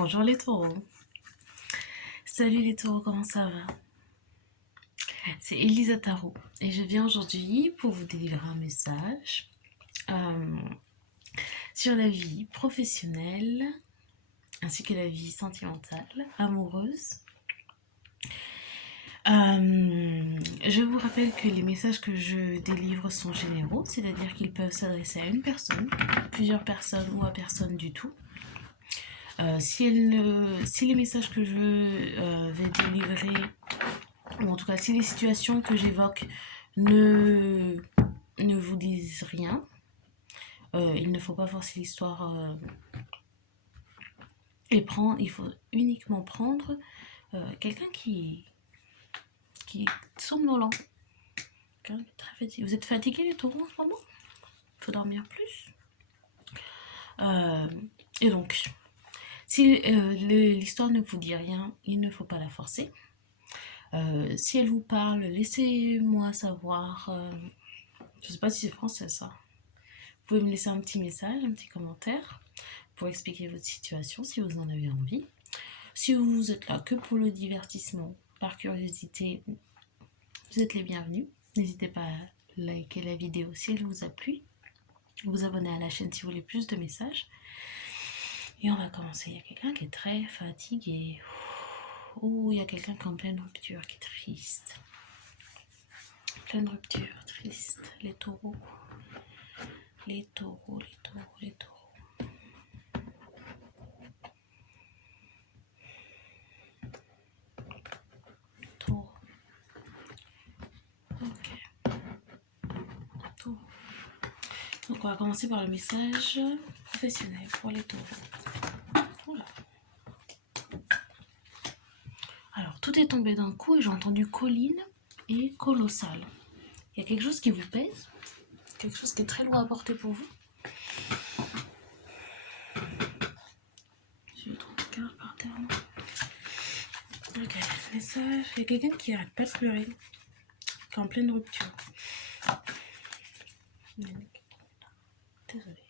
Bonjour les taureaux. Salut les taureaux, comment ça va? C'est Elisa Tarot et je viens aujourd'hui pour vous délivrer un message euh, sur la vie professionnelle ainsi que la vie sentimentale, amoureuse. Je vous rappelle que les messages que je délivre sont généraux, c'est-à-dire qu'ils peuvent s'adresser à une personne, plusieurs personnes ou à personne du tout. Si les messages que je vais délivrer, ou en tout cas si les situations que j'évoque ne vous disent rien, il ne faut pas forcer l'histoire et prendre, il faut uniquement prendre quelqu'un qui est somnolent. Quelqu'un qui est très fatigué. Vous êtes fatigué les taureaux en ce moment? Il faut dormir plus. Et donc, si l'histoire ne vous dit rien, il ne faut pas la forcer. Si elle vous parle, laissez-moi savoir. Je ne sais pas si c'est français ça. Vous pouvez me laisser un petit message, un petit commentaire pour expliquer votre situation si vous en avez envie. Si vous êtes là que pour le divertissement, par curiosité, vous êtes les bienvenus. N'hésitez pas à liker la vidéo si elle vous a plu. Vous abonner à la chaîne si vous voulez plus de messages. Et on va commencer. Il y a quelqu'un qui est très fatigué. Oh, il y a quelqu'un qui est en pleine rupture, qui est triste. Pleine rupture, triste. Les taureaux. Les taureaux, les taureaux, les taureaux. Taureau. Ok. Taureau. Donc on va commencer par le message professionnel pour les taureaux. Oula. Alors tout est tombé d'un coup et j'ai entendu colline et colossal. Il y a quelque chose qui vous pèse, quelque chose qui est très lourd à porter pour vous. J'ai trop de cartes par terre. Ok, message. Il y a quelqu'un qui arrête pas de pleurer, qui est en pleine rupture. Désolée.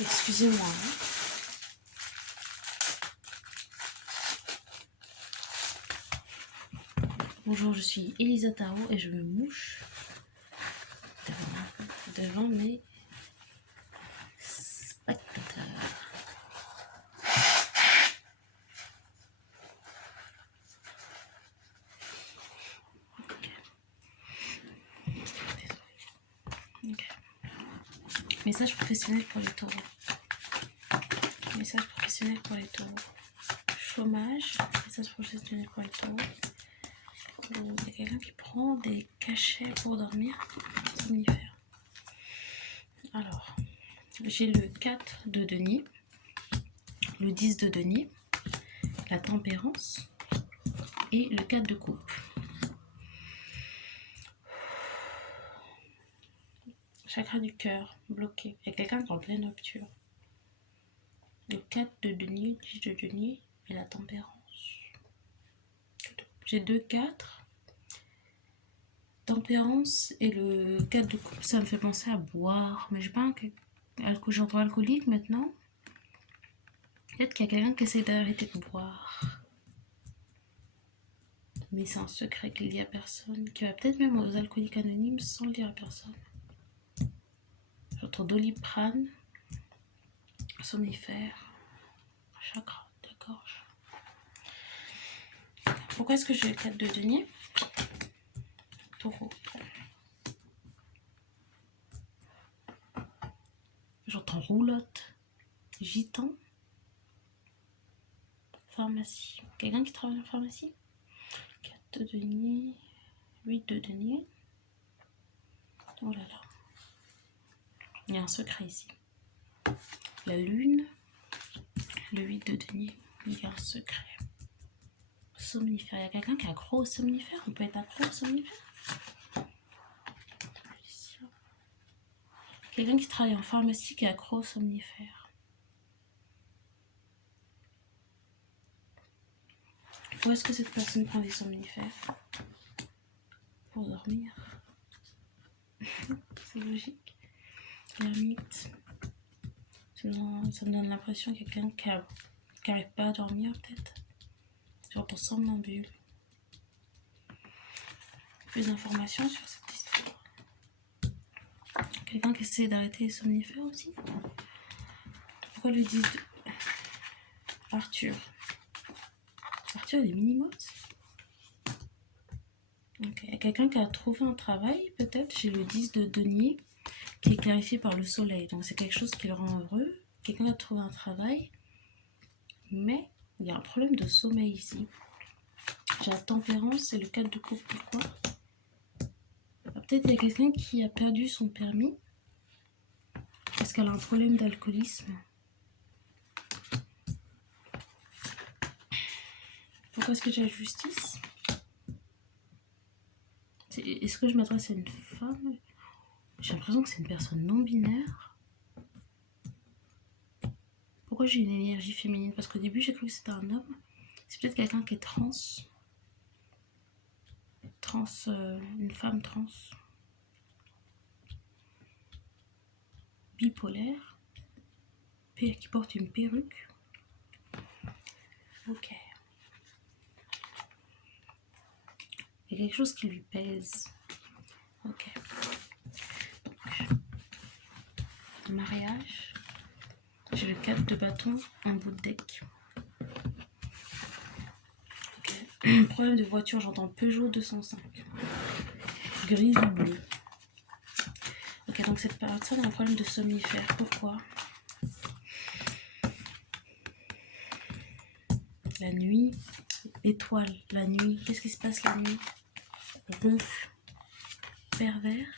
Excusez-moi. Bonjour, je suis Elisa Tarot et je me mouche devant mes spectateurs. Okay. Message professionnel pour les taureaux. Message professionnel pour les taureaux. Chômage. Message professionnel pour les taureaux. Il y a quelqu'un qui prend des cachets pour dormir. Somnifère. Alors, j'ai le 4 de denier, le 10 de denier, la tempérance et le 4 de coupe. Chakra du cœur bloqué. Il y a quelqu'un qui est en pleine rupture. Le 4 de denier, 10 de denier et la tempérance. J'ai 2 4. Tempérance et le 4 de coupe, ça me fait penser à boire. Mais j'ai pas un j'entends alcoolique maintenant. Peut-être qu'il y a quelqu'un qui essaie d'arrêter de boire. Mais c'est un secret qu'il dit à personne. Qui va peut-être même aux alcooliques anonymes sans le dire à personne. J'entends Doliprane, somnifère, chakra de gorge. Pourquoi est-ce que j'ai le 4 de denier? Taureau. J'entends roulotte, gitan, pharmacie. Quelqu'un qui travaille en pharmacie? 4 de denier, 8 de denier. Oh là là. Il y a un secret ici. La lune, le 8 de denier. Il y a un secret. Somnifère. Il y a quelqu'un qui est accro au somnifère? On peut être accro au somnifère? Quelqu'un qui travaille en pharmacie qui est accro au somnifère. Où est-ce que cette personne prend des somnifères pour dormir? C'est logique. L'ermite. Ça me donne l'impression qu'il y a quelqu'un qui n'arrive pas à dormir, peut-être. Genre pour somnambule. Plus d'informations sur cette histoire. Quelqu'un qui essaie d'arrêter les somnifères aussi. Pourquoi le 10 de... Arthur. Arthur, il est minimotes. Ok. Il y a quelqu'un qui a trouvé un travail, peut-être. J'ai le 10 de denier qui est clarifié par le soleil. Donc c'est quelque chose qui le rend heureux. Quelqu'un a trouvé un travail. Mais il y a un problème de sommeil ici. J'ai la tempérance, c'est le 4 de coupe. Pourquoi? Peut-être il y a quelqu'un qui a perdu son permis parce qu'elle a un problème d'alcoolisme. Pourquoi est-ce que j'ai la justice? Est-ce que je m'adresse à une femme? J'ai l'impression que c'est une personne non binaire. Pourquoi j'ai une énergie féminine? Parce qu'au début j'ai cru que c'était un homme. C'est peut-être quelqu'un qui est trans. Une femme trans. Bipolaire. Qui porte une perruque. Ok. Il y a quelque chose qui lui pèse. Ok. Donc, mariage. J'ai le 4 de bâton en bout de deck. Ok. Problème de voiture, j'entends Peugeot 205. Grise ou bleue. Ok, donc cette personne a un problème de somnifère. Pourquoi? La nuit. Étoile, la nuit. Qu'est-ce qui se passe la nuit? Ronfle. Pervers.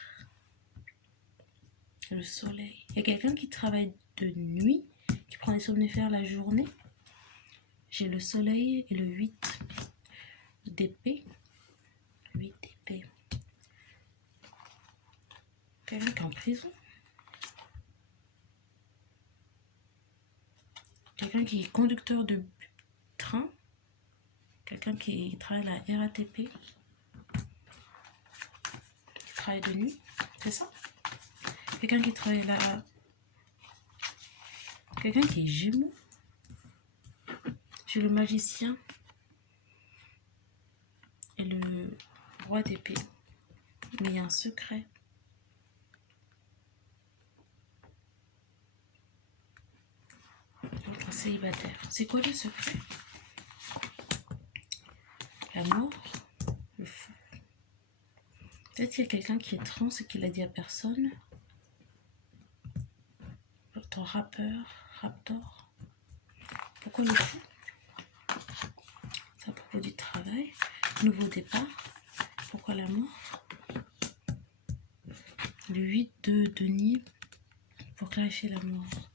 Le soleil. Il y a quelqu'un qui travaille de nuit, qui prend des somnifères la journée. J'ai le soleil et le 8 d'épée. 8 d'épée. Quelqu'un qui est en prison. Quelqu'un qui est conducteur de train. Quelqu'un qui travaille à la RATP. Qui travaille de nuit. C'est ça? Quelqu'un qui travaille là. Quelqu'un qui est gémeaux. J'ai le magicien. Et le roi d'épée. Mais il y a un secret. Donc un célibataire. C'est quoi le secret? La mort. Le fou. Peut-être qu'il y a quelqu'un qui est trans et qui l'a dit à personne. Ton raptor. Pourquoi le fou? C'est à propos du travail. Nouveau départ. Pourquoi la mort? Le 8 de denier pour clarifier la mort.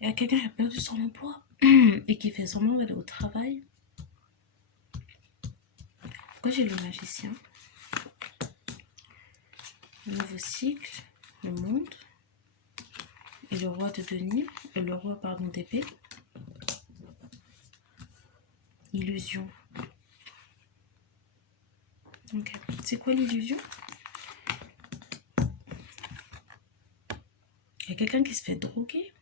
Il y a quelqu'un qui a perdu son emploi et qui fait semblant d'aller au travail. Pourquoi j'ai le magicien? Le nouveau cycle, le monde et le roi de denier, le roi pardon d'épée. Illusion. Ok. C'est quoi l'illusion? Il y a quelqu'un qui se fait droguer.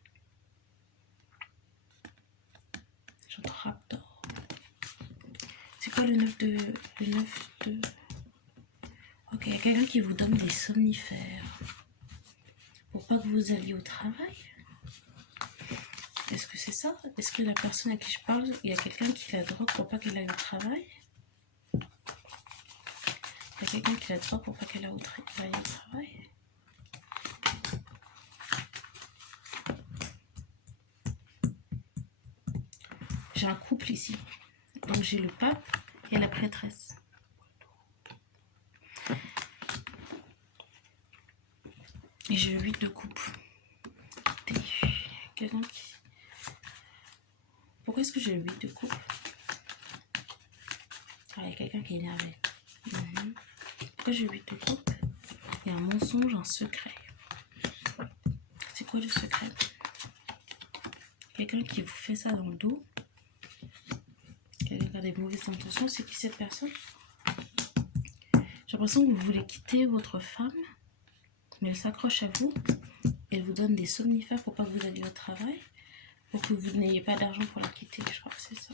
J'entends raptor. C'est quoi le 9 de... Le 9 de... Ok, il y a quelqu'un qui vous donne des somnifères. Pour pas que vous alliez au travail. Est-ce que c'est ça? Est-ce que la personne à qui je parle, il y a quelqu'un qui la drogue pour pas qu'elle aille au travail? Il y a quelqu'un qui la drogue pour pas qu'elle aille au travail? J'ai un couple ici. Donc j'ai le pape et la prêtresse. Et j'ai le 8 de coupe. Quelqu'un qui... Pourquoi est-ce que j'ai le 8 de coupe? Ah, il y a quelqu'un qui est énervé. Pourquoi j'ai le 8 de coupe? Il y a un mensonge, un secret. C'est quoi le secret? Quelqu'un qui vous fait ça dans le dos. Quelqu'un qui a des mauvaises intentions. C'est qui cette personne? J'ai l'impression que vous voulez quitter votre femme, mais elle s'accroche à vous. Elle vous donne des somnifères pour pas que vous alliez au travail, pour que vous n'ayez pas d'argent pour la quitter. Je crois que c'est ça.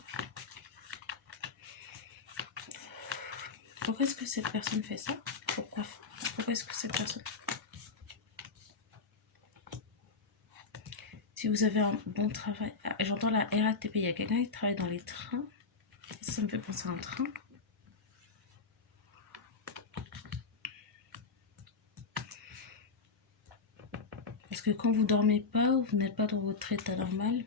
Pourquoi est-ce que cette personne fait ça? Pourquoi est-ce que cette personne... Si vous avez un bon travail... Ah, j'entends la RATP, il y a quelqu'un qui travaille dans les trains. Ça me fait penser à un train. Parce que quand vous dormez pas ou vous n'êtes pas dans votre état normal,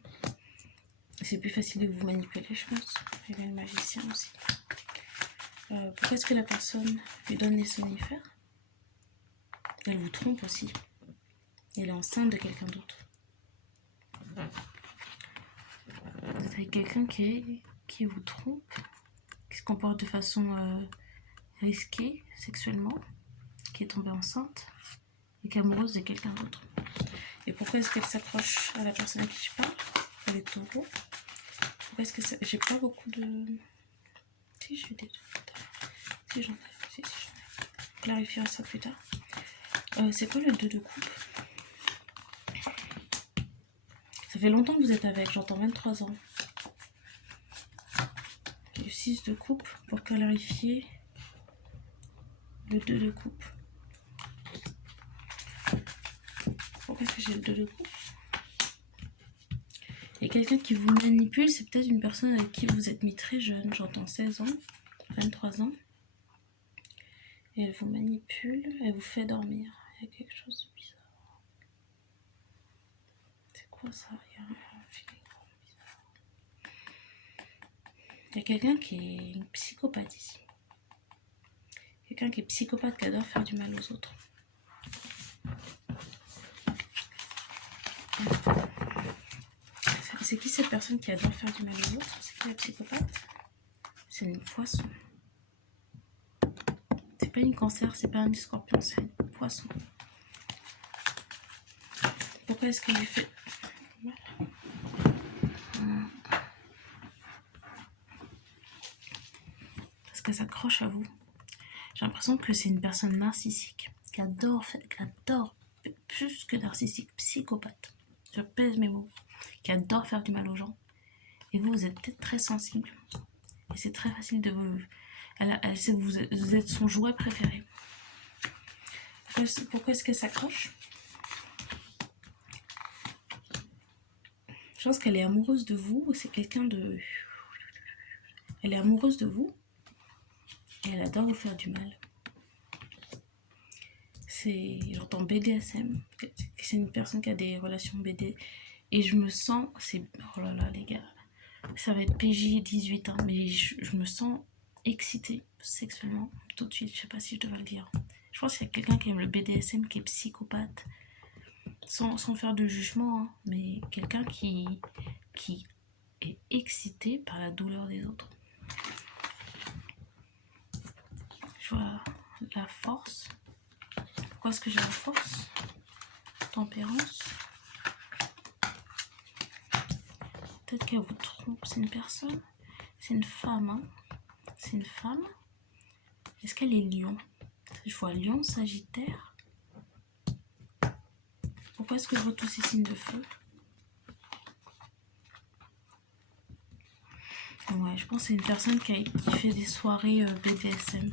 c'est plus facile de vous manipuler, je pense. Il y a le magicien aussi. Pourquoi est-ce que la personne lui donne des somnifères? Elle vous trompe aussi. Elle est enceinte de quelqu'un d'autre. Vous avez quelqu'un qui vous trompe, qui se comporte de façon risquée sexuellement, qui est tombée enceinte et qui est amoureuse de quelqu'un d'autre. Et pourquoi est-ce qu'elle s'accroche à la personne à qui je parle, à les taureaux? Pourquoi est-ce que ça... J'ai pas beaucoup de... Si, j'ai des... Si, j'en ai. Si, j'en ai. On clarifiera ça plus tard. C'est quoi le 2 de coupe? Ça fait longtemps que vous êtes avec, j'entends 23 ans. Le 6 de coupe pour clarifier le 2 de coupe. Pourquoi est-ce que j'ai le 2 de coupe? Il y a quelqu'un qui vous manipule, c'est peut-être une personne avec qui vous êtes mis très jeune, j'entends 16 ans, 23 ans. Et elle vous manipule, elle vous fait dormir. Il y a quelque chose de bizarre. C'est quoi ça? Il y a un feeling bizarre. Il y a quelqu'un qui est une psychopathe ici. Quelqu'un qui est psychopathe, qui adore faire du mal aux autres. C'est qui cette personne qui adore faire du mal aux autres? C'est qui la psychopathe? C'est une poisson. C'est pas une cancer, c'est pas un scorpion, c'est une poisson. Pourquoi est-ce qu'elle lui fait mal? Parce qu'elle s'accroche à vous. J'ai l'impression que c'est une personne narcissique qui adore plus que narcissique, psychopathe. Je pèse mes mots. Qui adore faire du mal aux gens. Et vous êtes peut-être très sensible. Et c'est très facile de vous... Elle sait que vous êtes son jouet préféré. Pourquoi est-ce qu'elle s'accroche? Je pense qu'elle est amoureuse de vous. C'est quelqu'un de... Elle est amoureuse de vous. Et elle adore vous faire du mal. J'entends BDSM. C'est une personne qui a des relations BD. Et je me sens... Oh là là, les gars. Ça va être PJ 18 ans. Mais je me sens excitée sexuellement tout de suite. Je sais pas si je devrais le dire. Je pense qu'il y a quelqu'un qui aime le BDSM, qui est psychopathe. Sans faire de jugement. Hein, mais quelqu'un qui est excité par la douleur des autres. Je vois la force. Pourquoi est-ce que j'ai la force? Tempérance. Peut-être qu'elle vous trompe. C'est une personne. C'est une femme. Hein. C'est une femme. Est-ce qu'elle est lion? Je vois lion, sagittaire. Pourquoi est-ce que je vois tous ces signes de feu? Ouais, je pense que c'est une personne qui fait des soirées BDSM.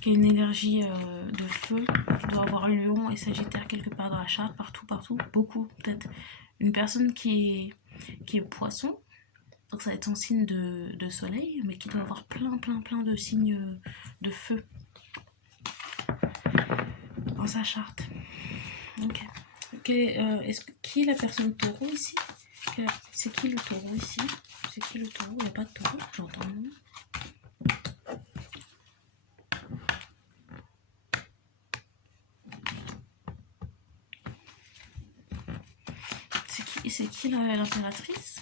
Qui a une énergie de feu. Qui doit avoir lion et sagittaire quelque part dans la charte. Partout. Beaucoup, peut-être. Une personne qui est poisson. Donc ça va être son signe de soleil. Mais qui doit avoir plein de signes de feu. Dans sa charte. Ok. Qui est la personne taureau ici? C'est qui le taureau ici? C'est qui le taureau? Il n'y a pas de taureau, j'entends le nom. C'est qui l'impératrice?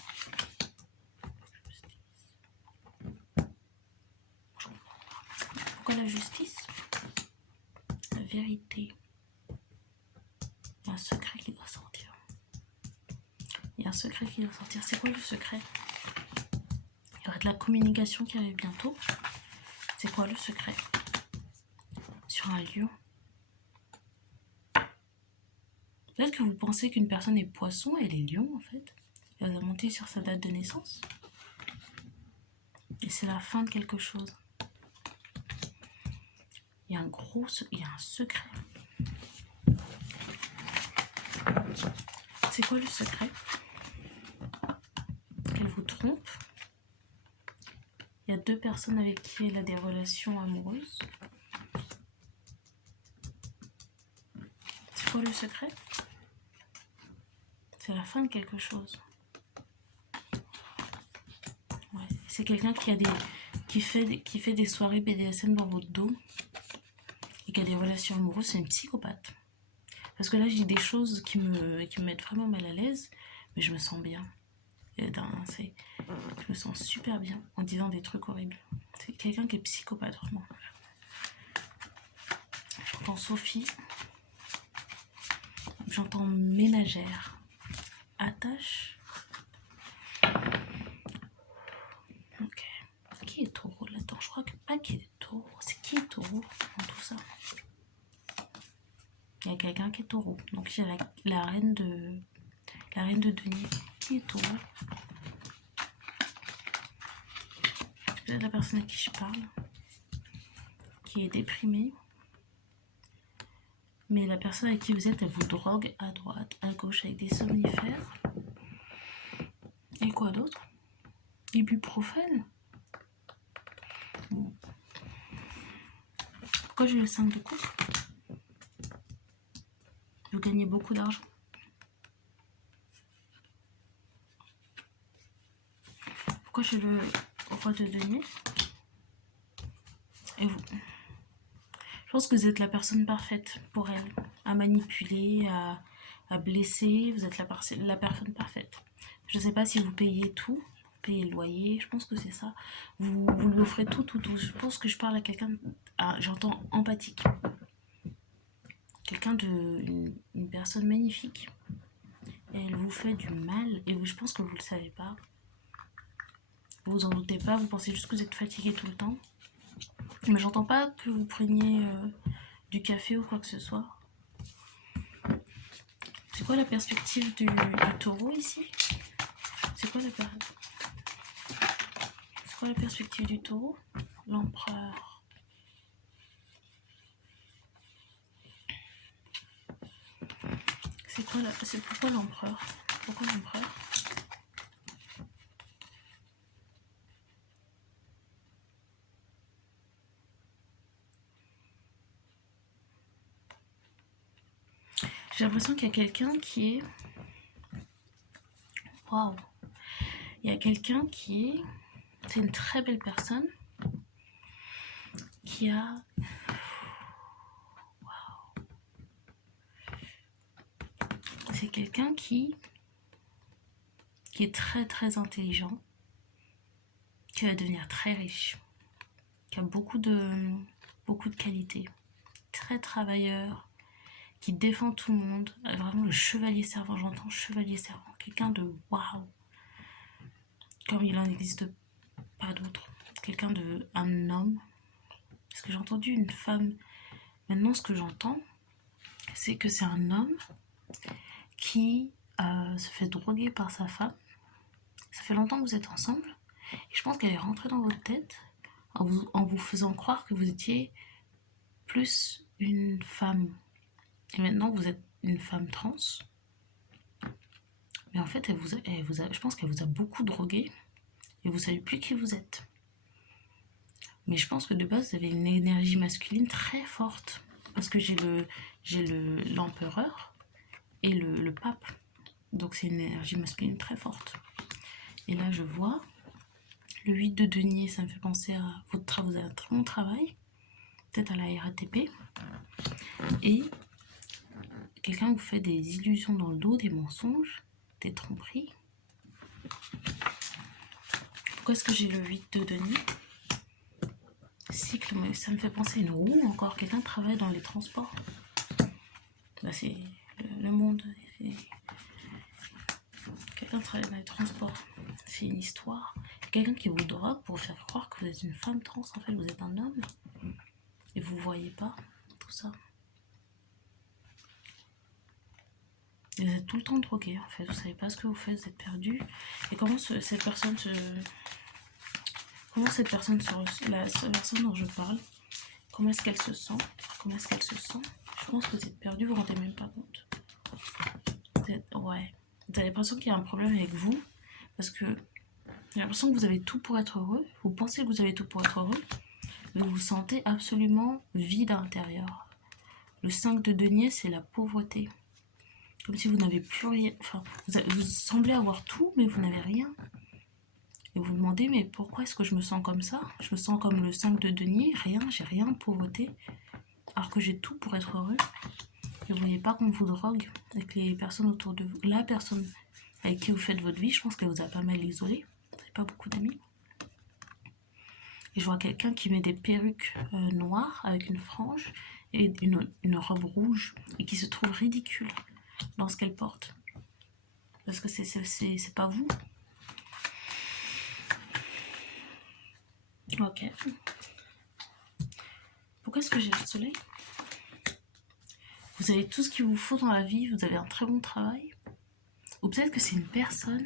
Pourquoi la justice? La vérité. Il y a un secret qui doit sortir. C'est quoi le secret? Il y aura de la communication qui arrive bientôt. C'est quoi le secret? sur un lion. Peut-être que vous pensez qu'une personne est poisson, elle est lion en fait. Elle va monter sur sa date de naissance. Et c'est la fin de quelque chose. Il y a un secret. C'est quoi le secret? Qu'elle vous trompe. Il y a 2 personnes avec qui elle a des relations amoureuses. C'est quoi le secret? C'est la fin de quelque chose. Ouais. C'est quelqu'un qui fait des soirées BDSM dans votre dos et qui a des relations amoureuses. C'est une psychopathe. Parce que là, j'ai des choses qui me mettent vraiment mal à l'aise, mais je me sens bien. Je me sens super bien en disant des trucs horribles. C'est quelqu'un qui est psychopathe, vraiment. J'entends Sophie. J'entends ménagère. Attache. Ok. Qui est taureau là-dedans? Je crois que pas qui est taureau. C'est qui est taureau dans tout ça? Il y a quelqu'un qui est taureau. Donc il y a la reine de denier. Qui est taureau? Peut-être la personne à qui je parle. Qui est déprimée. Mais la personne avec qui vous êtes, elle vous drogue à droite, à gauche avec des somnifères. Et quoi d'autre? Ibuprofène. Bon. Pourquoi j'ai le 5 de coupe? Vous gagnez beaucoup d'argent. Pourquoi j'ai le roi de denier? Et vous? Je pense que vous êtes la personne parfaite pour elle. À manipuler, à blesser. Vous êtes la personne parfaite. Je ne sais pas si vous payez tout. Vous payez le loyer. Je pense que c'est ça. Vous lui offrez tout. Je pense que je parle à quelqu'un... j'entends empathique. Quelqu'un une personne magnifique. Et elle vous fait du mal. Et je pense que vous ne le savez pas. Vous en doutez pas. Vous pensez juste que vous êtes fatigué tout le temps. Mais j'entends pas que vous preniez du café ou quoi que ce soit. C'est quoi la perspective du taureau ici? C'est quoi la perspective du taureau? L'empereur. C'est pourquoi l'empereur? Pourquoi l'empereur? J'ai l'impression qu'il y a quelqu'un qui est... Waouh! Il y a quelqu'un qui est... C'est une très belle personne qui a... Waouh! C'est quelqu'un qui est très très intelligent, qui va devenir très riche, qui a beaucoup de qualités, très travailleur, qui défend tout le monde, vraiment le chevalier servant, j'entends chevalier servant, quelqu'un de waouh, comme il n'en existe pas d'autre, un homme, parce que j'ai entendu une femme, maintenant ce que j'entends, c'est que c'est un homme qui se fait droguer par sa femme, ça fait longtemps que vous êtes ensemble, et je pense qu'elle est rentrée dans votre tête en vous faisant croire que vous étiez plus une femme. Et maintenant, vous êtes une femme trans. Mais en fait, je pense qu'elle vous a beaucoup drogué et vous savez plus qui vous êtes. Mais je pense que de base, vous avez une énergie masculine très forte. Parce que j'ai l'empereur et le pape. Donc c'est une énergie masculine très forte. Et là, je vois le 8 de denier, ça me fait penser à vous avez un très bon travail. Peut-être à la RATP. Et quelqu'un vous fait des illusions dans le dos, des mensonges, des tromperies. Pourquoi est-ce que j'ai le 8 de denier? Cycle, mais ça me fait penser à une roue encore. Quelqu'un travaille dans les transports. Là, c'est le monde. Quelqu'un travaille dans les transports. C'est une histoire. Quelqu'un qui vous drogue pour faire croire que vous êtes une femme trans. En fait, vous êtes un homme. Et vous ne voyez pas. ça. Et vous êtes tout le temps drogué en fait, vous savez pas ce que vous faites, vous êtes perdu. Et comment cette personne se... Comment cette personne la personne dont je parle, comment est-ce qu'elle se sent? Comment est-ce qu'elle se sent? Je pense que vous êtes perdu, vous vous rendez même pas compte. Ouais. Vous avez l'impression qu'il y a un problème avec vous, parce que j'ai l'impression que vous avez tout pour être heureux. Vous pensez que vous avez tout pour être heureux, mais vous vous sentez absolument vide à l'intérieur. Le 5 de denier, c'est la pauvreté. Comme si vous n'avez plus rien. Enfin, vous semblez avoir tout, mais vous n'avez rien. Et vous vous demandez, mais pourquoi est-ce que je me sens comme ça? Je me sens comme le 5 de denier, rien, j'ai rien, pauvreté. Alors que j'ai tout pour être heureux. Et vous voyez pas qu'on vous drogue avec les personnes autour de vous. La personne avec qui vous faites votre vie, je pense qu'elle vous a pas mal isolé. Vous n'avez pas beaucoup d'amis. Et je vois quelqu'un qui met des perruques noires avec une frange et une robe rouge et qui se trouve ridicule dans ce qu'elle porte. Parce que c'est pas vous. Ok. Pourquoi est-ce que j'ai le soleil? Vous avez tout ce qu'il vous faut dans la vie, vous avez un très bon travail. Ou peut-être que c'est une personne...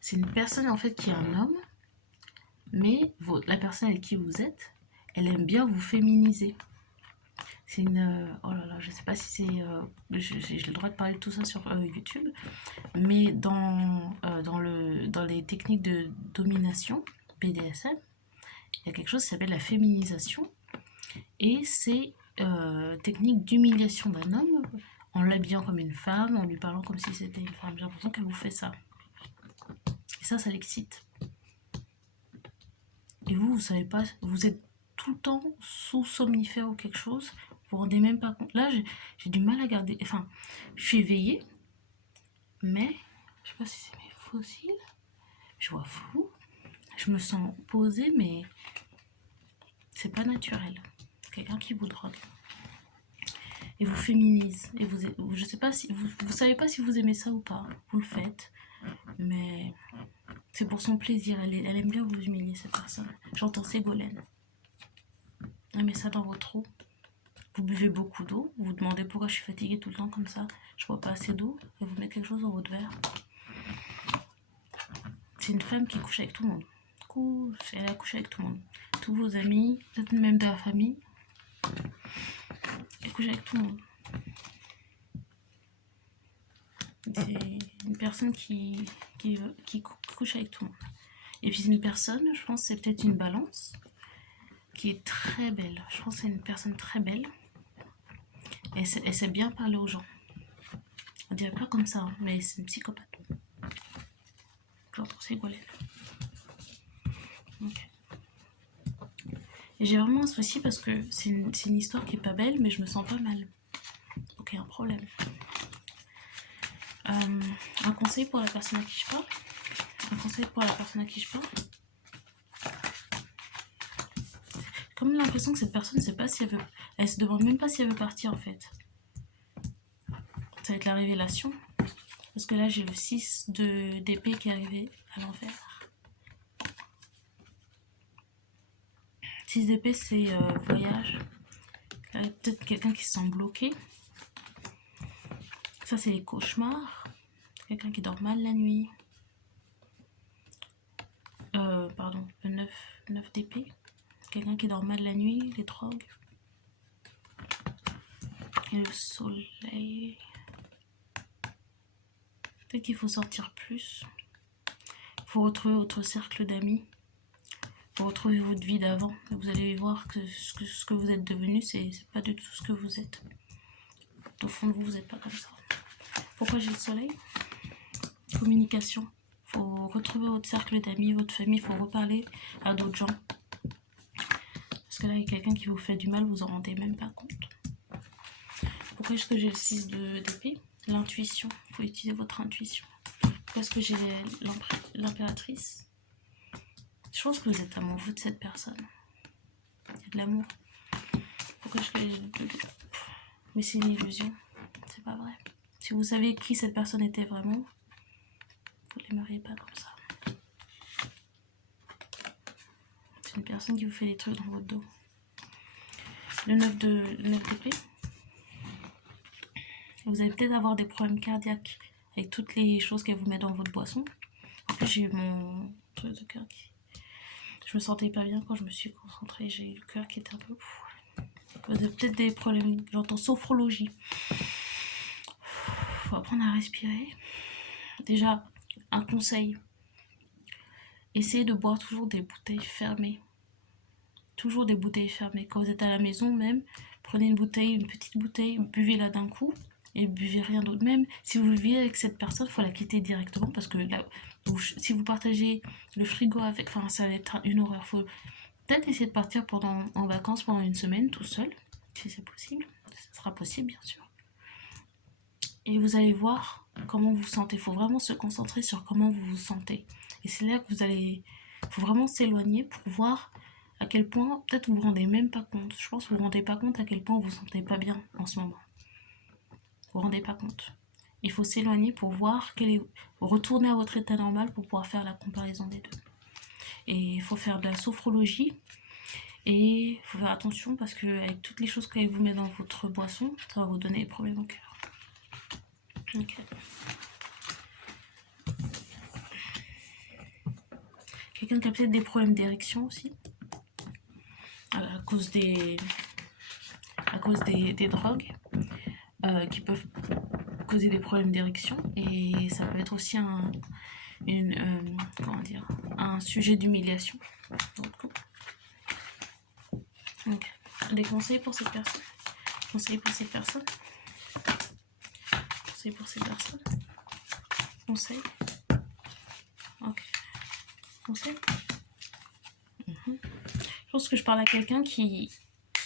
C'est une personne en fait qui est un homme, mais la personne avec qui vous êtes, elle aime bien vous féminiser. C'est une... oh là là, je sais pas si c'est... j'ai le droit de parler de tout ça sur YouTube, mais dans les techniques de domination, BDSM, il y a quelque chose qui s'appelle la féminisation, et c'est technique d'humiliation d'un homme en l'habillant comme une femme, en lui parlant comme si c'était une femme. J'ai l'impression qu'elle vous fait ça. Et ça l'excite. Et vous savez pas, vous êtes tout le temps sous somnifère ou quelque chose, vous vous rendez même pas compte. Là, j'ai du mal à garder, enfin, je suis éveillée, mais je sais pas si c'est mes fossiles, je vois flou, je me sens posée, mais c'est pas naturel. Quelqu'un qui vous drogue. Et vous féminise. Et je sais pas si vous savez pas si vous aimez ça ou pas. Vous le faites, mais c'est pour son plaisir. Elle aime bien vous humilier, cette personne. J'entends Ségolène. Elle met ça dans votre eau. Vous buvez beaucoup d'eau. Vous vous demandez pourquoi je suis fatiguée tout le temps comme ça. Je bois pas assez d'eau. Et vous mettez quelque chose dans votre verre. C'est une femme qui couche avec tout le monde. Elle a couché avec tout le monde. Tous vos amis, peut-être même de la famille. Elle couche avec tout le monde. C'est une personne qui couche avec tout le monde. Et puis une personne, je pense que c'est peut-être une balance, qui est très belle. Je pense que c'est une personne très belle. Elle sait bien parler aux gens. On dirait pas comme ça, hein, mais c'est une psychopathe. J'entends Ségolène. Okay. Et j'ai vraiment un souci parce que c'est une histoire qui est pas belle, mais je me sens pas mal. Donc il y a un problème. Un conseil pour la personne à qui je parle. Comme l'impression que cette personne ne sait pas si elle veut... Elle se demande même pas si elle veut partir en fait. Ça va être la révélation. Parce que là j'ai le 6 d'épée qui est arrivé à l'envers. 6 d'épée c'est voyage. Là, peut-être quelqu'un qui se sent bloqué. Ça c'est les cauchemars. Quelqu'un qui dort mal la nuit. Pardon, le 9 d'épée. Quelqu'un qui dort mal la nuit, les drogues. Et le soleil. Peut-être qu'il faut sortir plus. Il faut retrouver votre cercle d'amis. Il faut retrouver votre vie d'avant. Vous allez voir que ce que vous êtes devenu, c'est pas du tout ce que vous êtes. Au fond de vous, vous n'êtes pas comme ça. Pourquoi j'ai le soleil? Communication. Il faut retrouver votre cercle d'amis, votre famille. Il faut reparler à d'autres gens. Parce que là, il y a quelqu'un qui vous fait du mal, vous en rendez même pas compte. Pourquoi est-ce que j'ai le 6 d'épée? L'intuition. Il faut utiliser votre intuition. Pourquoi est-ce que j'ai l'impératrice? Je pense que vous êtes amoureux de cette personne. Il y a de l'amour. Pourquoi est-ce que j'ai... Mais c'est une illusion. C'est pas vrai. Si vous savez qui cette personne était vraiment, vous ne l'aimeriez pas comme ça. C'est une personne qui vous fait des trucs dans votre dos. le 9 d'épée. Vous allez peut-être avoir des problèmes cardiaques avec toutes les choses qu'elle vous met dans votre boisson. En plus, j'ai eu mon truc de cœur qui... Je me sentais pas bien quand je me suis concentrée. J'ai eu le cœur qui était un peu... Vous avez peut-être des problèmes, j'entends sophrologie. Faut apprendre à respirer. Déjà, un conseil. Essayez de boire toujours des bouteilles fermées. Toujours des bouteilles fermées. Quand vous êtes à la maison même, prenez une bouteille, une petite bouteille, buvez-la d'un coup et buvez rien d'autre. Même si vous vivez avec cette personne, il faut la quitter directement parce que là, si vous partagez le frigo avec, enfin ça va être une horreur. Faut peut-être essayer de partir en vacances pendant une semaine tout seul, si c'est possible. Ça sera possible bien sûr. Et vous allez voir comment vous vous sentez. Il faut vraiment se concentrer sur comment vous vous sentez. Et c'est là que vous allez... Il faut vraiment s'éloigner pour voir à quel point, peut-être vous vous rendez même pas compte. Je pense que vous vous rendez pas compte à quel point vous vous sentez pas bien en ce moment. Vous vous rendez pas compte. Il faut s'éloigner pour voir retourner à votre état normal pour pouvoir faire la comparaison des deux. Et il faut faire de la sophrologie. Et il faut faire attention parce que avec toutes les choses qu'elle vous met dans votre boisson, ça va vous donner des problèmes au cœur. Ok. Quelqu'un qui a peut-être des problèmes d'érection aussi, à cause des drogues qui peuvent causer des problèmes d'érection. Et ça peut être aussi un sujet d'humiliation. Donc, des conseils pour cette personne. Conseils pour cette personne. Conseils pour cette personne. Conseils. Ok. Conseils. Je pense que je parle à quelqu'un qui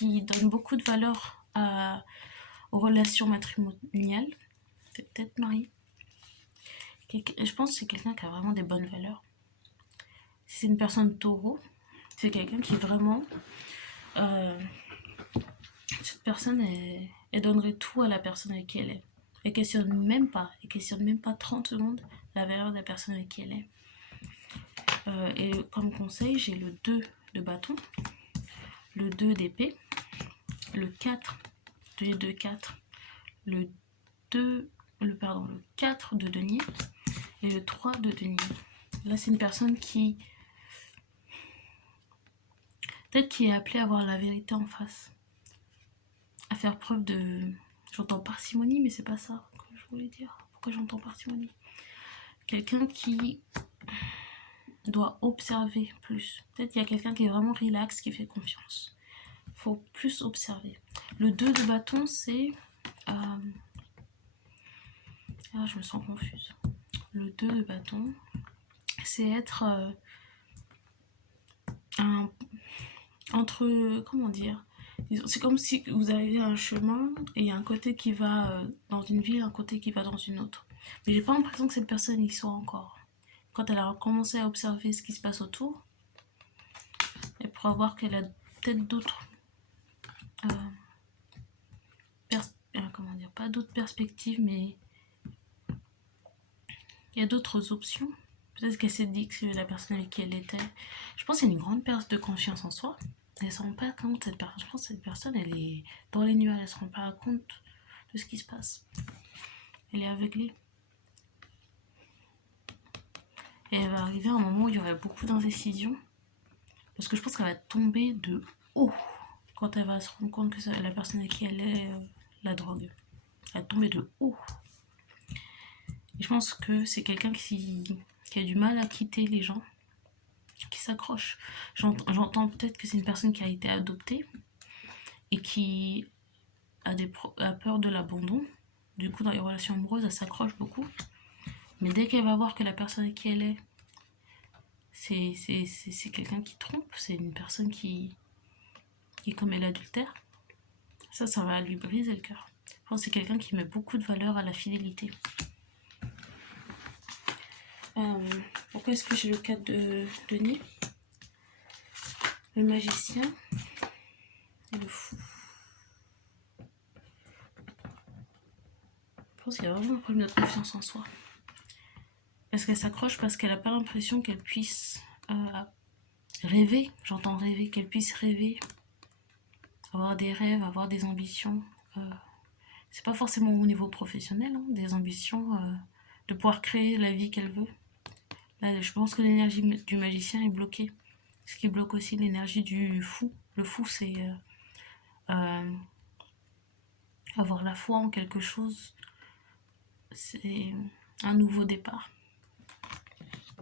donne beaucoup de valeur aux relations matrimoniales. Peut-être marié. Je pense que c'est quelqu'un qui a vraiment des bonnes valeurs. Si c'est une personne taureau, c'est quelqu'un qui vraiment... cette personne, elle donnerait tout à la personne avec qui elle est. Elle questionne même pas 30 secondes la valeur de la personne avec qui elle est. Et comme conseil, j'ai le 2 de bâton, le 2 d'épée, le 4, 2, 4, le 4 de denier et le 3 de denier. Là, c'est une personne qui... peut-être qui est appelée à voir la vérité en face. À faire preuve de... J'entends parcimonie, mais c'est pas ça que je voulais dire. Pourquoi j'entends parcimonie? Quelqu'un qui doit observer plus. Peut-être qu'il y a quelqu'un qui est vraiment relax, qui fait confiance. Faut plus observer. Le 2 de bâton, c'est... je me sens confuse. Le 2 de bâton, c'est être entre... comment dire? C'est comme si vous avez un chemin et il y a un côté qui va dans une ville, un côté qui va dans une autre. Mais j'ai pas l'impression que cette personne y soit encore. Quand elle a commencé à observer ce qui se passe autour, elle pourra voir qu'elle a peut-être d'autres... pas d'autres perspectives, mais il y a d'autres options. Peut-être qu'elle s'est dit que c'est la personne avec qui elle était. Je pense qu'il y a une grande perte de confiance en soi. Elle ne se rend pas compte, cette personne. Je pense que cette personne, elle est dans les nuages, elle ne se rend pas compte de ce qui se passe. Elle est aveuglée. Et elle va arriver à un moment où il y aurait beaucoup d'indécision. Parce que je pense qu'elle va tomber de haut quand elle va se rendre compte que c'est la personne avec qui elle est la drogue. Elle va tomber de haut. Et je pense que c'est quelqu'un qui a du mal à quitter les gens, qui s'accroche. J'entends peut-être que c'est une personne qui a été adoptée et qui a peur de l'abandon. Du coup, dans les relations amoureuses, elle s'accroche beaucoup. Mais dès qu'elle va voir que la personne avec qui elle est, c'est quelqu'un qui trompe, c'est une personne qui commet l'adultère, ça va lui briser le cœur. Je pense que c'est quelqu'un qui met beaucoup de valeur à la fidélité. Pourquoi est-ce que j'ai le 4 de denier, le magicien et le fou? Je pense qu'il y a vraiment un problème de confiance en soi. Parce qu'elle s'accroche parce qu'elle n'a pas l'impression qu'elle puisse rêver. J'entends rêver, qu'elle puisse rêver avoir des rêves, avoir des ambitions. C'est pas forcément au niveau professionnel, hein, des ambitions de pouvoir créer la vie qu'elle veut. Là, je pense que l'énergie du magicien est bloquée. Ce qui bloque aussi l'énergie du fou. Le fou, c'est avoir la foi en quelque chose. C'est un nouveau départ.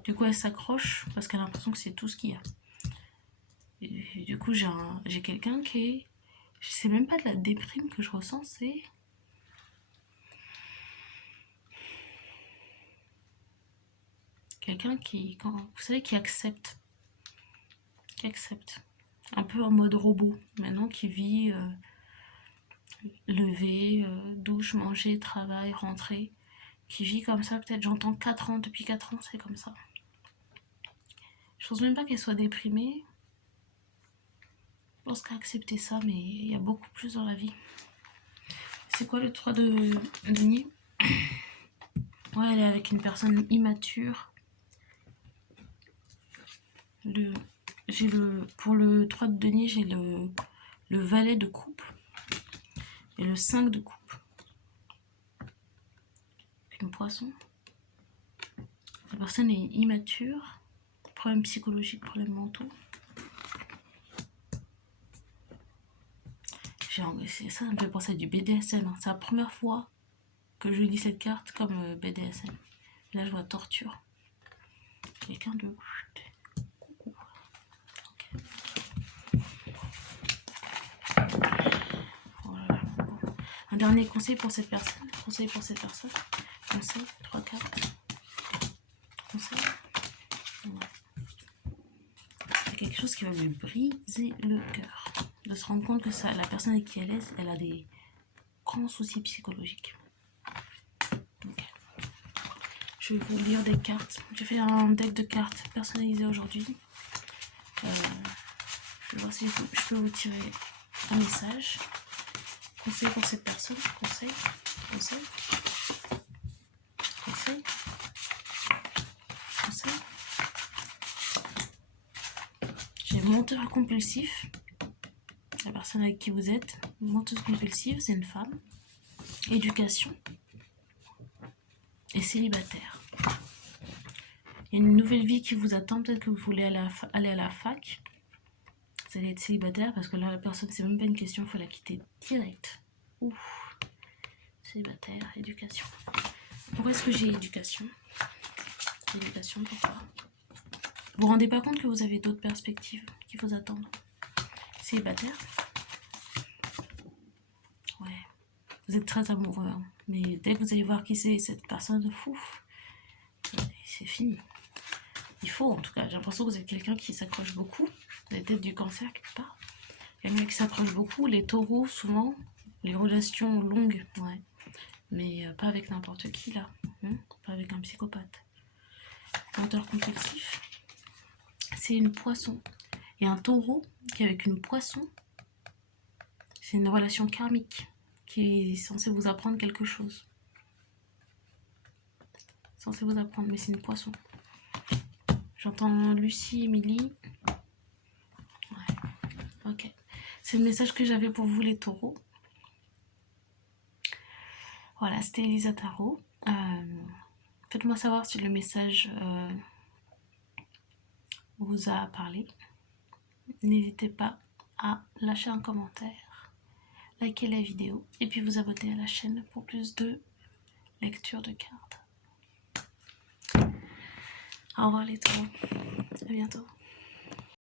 Du coup, elle s'accroche parce qu'elle a l'impression que c'est tout ce qu'il y a. Et du coup, j'ai quelqu'un qui est... C'est même pas de la déprime que je ressens, c'est... Quelqu'un qui, vous savez, qui accepte. Qui accepte. Un peu en mode robot. Maintenant, qui vit lever, douche, manger, travail, rentrer. Qui vit comme ça, peut-être j'entends 4 ans, depuis 4 ans, c'est comme ça. Je pense même pas qu'elle soit déprimée. Je pense qu'à accepter ça, mais il y a beaucoup plus dans la vie. C'est quoi le 3 de denier? Ouais, elle est avec une personne immature. Pour le 3 de denier, j'ai le valet de coupe et le 5 de coupe. Puis le poisson. La personne est immature, problème psychologique, problème mentaux. Ça me fait penser à du BDSM. Hein. C'est la première fois que je lis cette carte comme BDSM. Là, je vois torture. Quelqu'un de... Coucou. Okay. Voilà. Un dernier conseil pour cette personne. Conseil, 3 cartes. Conseil. Ouais. C'est quelque chose qui va lui briser le cœur. De se rendre compte que la personne avec qui elle est, elle a des grands soucis psychologiques. Okay. Je vais vous lire des cartes. J'ai fait un deck de cartes personnalisé aujourd'hui. Je vais voir si je peux vous tirer un message. Conseil pour cette personne. Conseil. J'ai menteur compulsif. La personne avec qui vous êtes. Menteuse compulsive, c'est une femme. Éducation. Et célibataire. Il y a une nouvelle vie qui vous attend. Peut-être que vous voulez aller à la fac. Vous allez être célibataire parce que là, la personne, c'est même pas une question, il faut la quitter direct. Ouf. Célibataire, éducation. Pourquoi est-ce que j'ai éducation? Éducation, pourquoi? Vous vous rendez pas compte que vous avez d'autres perspectives qu'il faut attendre? Célibataire? Ouais. Vous êtes très amoureux, hein. Mais dès que vous allez voir qui c'est cette personne, fou, c'est fini. Il faut, en tout cas, j'ai l'impression que vous êtes quelqu'un qui s'accroche beaucoup. Vous avez peut-être du cancer quelque part. Quelqu'un qui s'accroche beaucoup. Les taureaux, souvent, les relations longues, ouais. Mais pas avec n'importe qui, là. Pas avec un psychopathe. Menteur compulsif, c'est une poisson. Et un taureau qui est avec une poisson, c'est une relation karmique qui est censée vous apprendre quelque chose. Censée vous apprendre, mais c'est une poisson. J'entends Lucie, Émilie. Ouais, ok. C'est le message que j'avais pour vous, les taureaux. Voilà, c'était Elisa Tarot. Faites-moi savoir si le message vous a parlé. N'hésitez pas à lâcher un commentaire, liker la vidéo et puis vous abonner à la chaîne pour plus de lecture de cartes. Au revoir les taureaux, à bientôt.